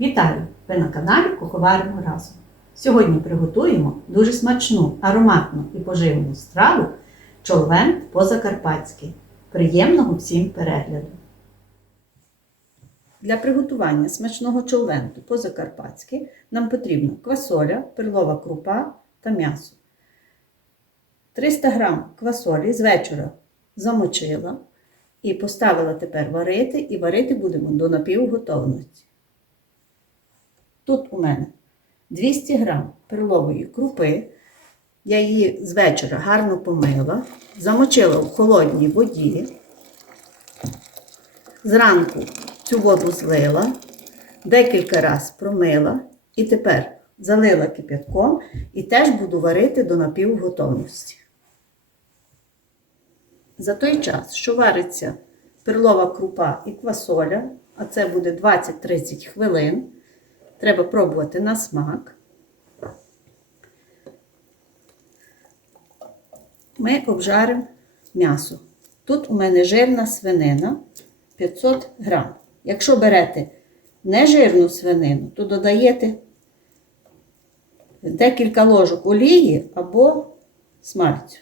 Вітаю! Ви на каналі Куховаримо разом. Сьогодні приготуємо дуже смачну, ароматну і поживну страву чолвент по-закарпатськи. Приємного всім перегляду! Для приготування смачного чолвенту по-закарпатськи нам потрібно квасоля, перлова крупа та м'ясо. 300 г квасолі з вечора замочила і поставила тепер варити, і варити будемо до напівготовності. Тут у мене 200 г перлової крупи. Я її з вечора гарно помила, замочила в холодній воді. Зранку цю воду злила, декілька разів промила і тепер залила кип'ятком і теж буду варити до напівготовності. За той час, що вариться перлова крупа і квасоля, а це буде 20-30 хвилин, треба пробувати на смак. Ми обжаримо м'ясо. Тут у мене жирна свинина 500 грам. Якщо берете нежирну свинину, то додаєте декілька ложок олії або смальцю.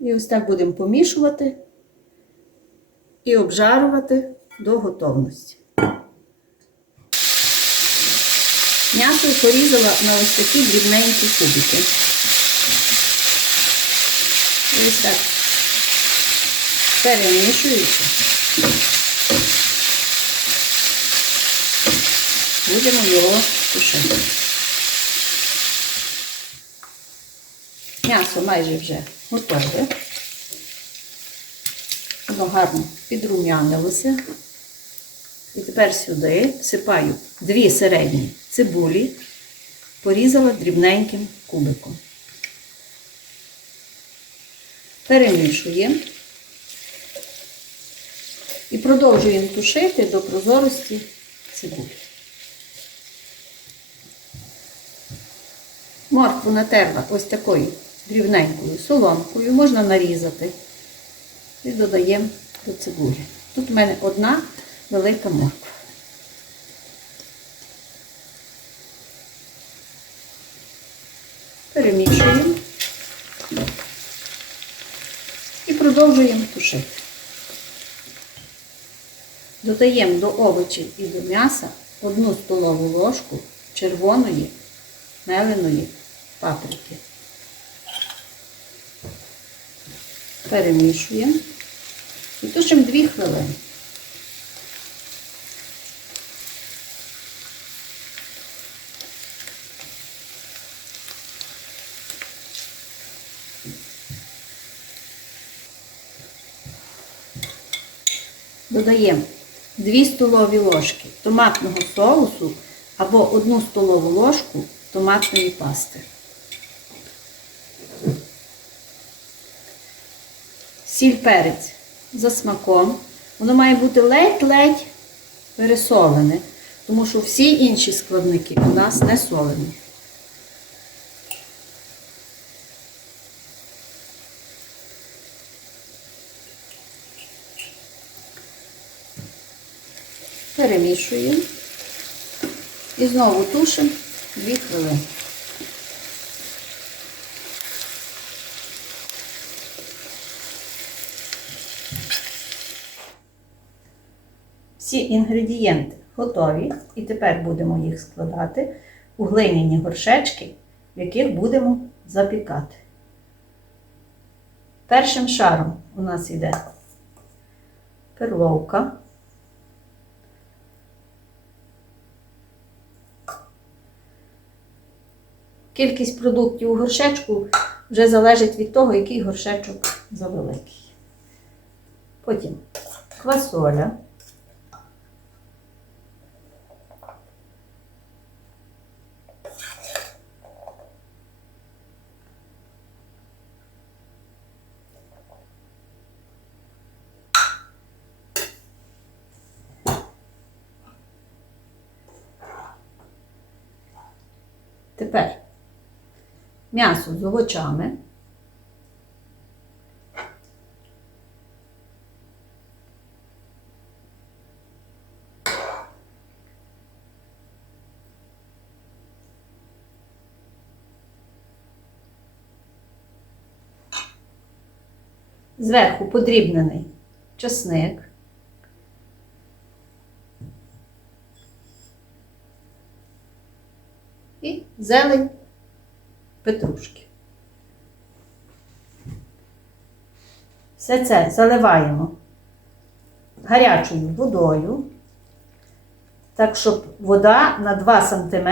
І ось так будемо помішувати і обжарувати до готовності. М'ясо порізала на ось такі дрібненькі кубики. Ось так перемішуючи. Будемо його тушити. М'ясо майже вже готове. Воно гарно підрум'янилося. І тепер сюди всипаю дві середні цибулі, порізала дрібненьким кубиком. Перемішуємо і продовжуємо тушити до прозорості цибулі. Моркву натерла ось такою дрібненькою соломкою, можна нарізати і додаємо до цибулі. Тут в мене одна велика морква. Перемішуємо і продовжуємо тушити. Додаємо до овочів і до м'яса одну столову ложку червоної меленої паприки. Перемішуємо і тушимо 2 хвилини. Додаємо 2 столові ложки томатного соусу або 1 столову ложку томатної пасти. Сіль перець за смаком. Воно має бути ледь-ледь пересолене, тому що всі інші складники у нас не солені. Перемішуємо і знову тушимо 2 хвилини. Всі інгредієнти готові, і тепер будемо їх складати у глиняні горшечки, в яких будемо запікати. Першим шаром у нас йде перловка. Кількість продуктів у горшечку вже залежить від того, який горшечок завеликий. Потім квасоля. Тепер м'ясо з овочами. Зверху подрібнений чесник. І зелень петрушки. Все це заливаємо гарячою водою, так щоб вода на 2 см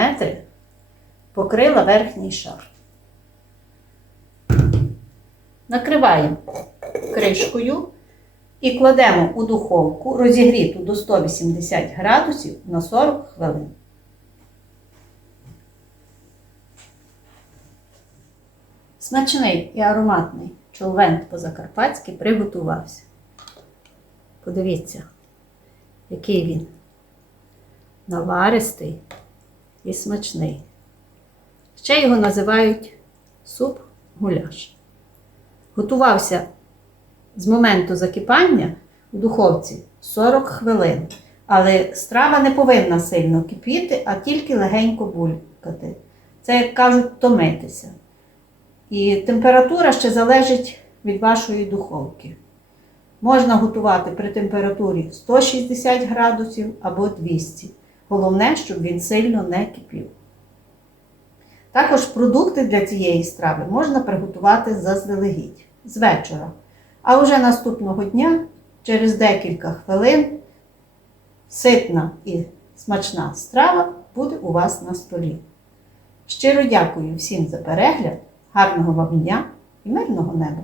покрила верхній шар. Накриваємо кришкою і кладемо у духовку розігріту до 180 градусів на 40 хвилин. Смачний і ароматний чолвент по-закарпатськи приготувався. Подивіться, який він наваристий і смачний. Ще його називають суп-гуляш. Готувався з моменту закипання у духовці 40 хвилин. Але страва не повинна сильно кипіти, а тільки легенько булькати. Це, як кажуть, томитися. І температура ще залежить від вашої духовки. Можна готувати при температурі 160 градусів або 200. Головне, щоб він сильно не кипів. Також продукти для цієї страви можна приготувати заздалегідь з вечора. А вже наступного дня, через декілька хвилин, ситна і смачна страва буде у вас на столі. Щиро дякую всім за перегляд, гарного вам дня і мирного неба!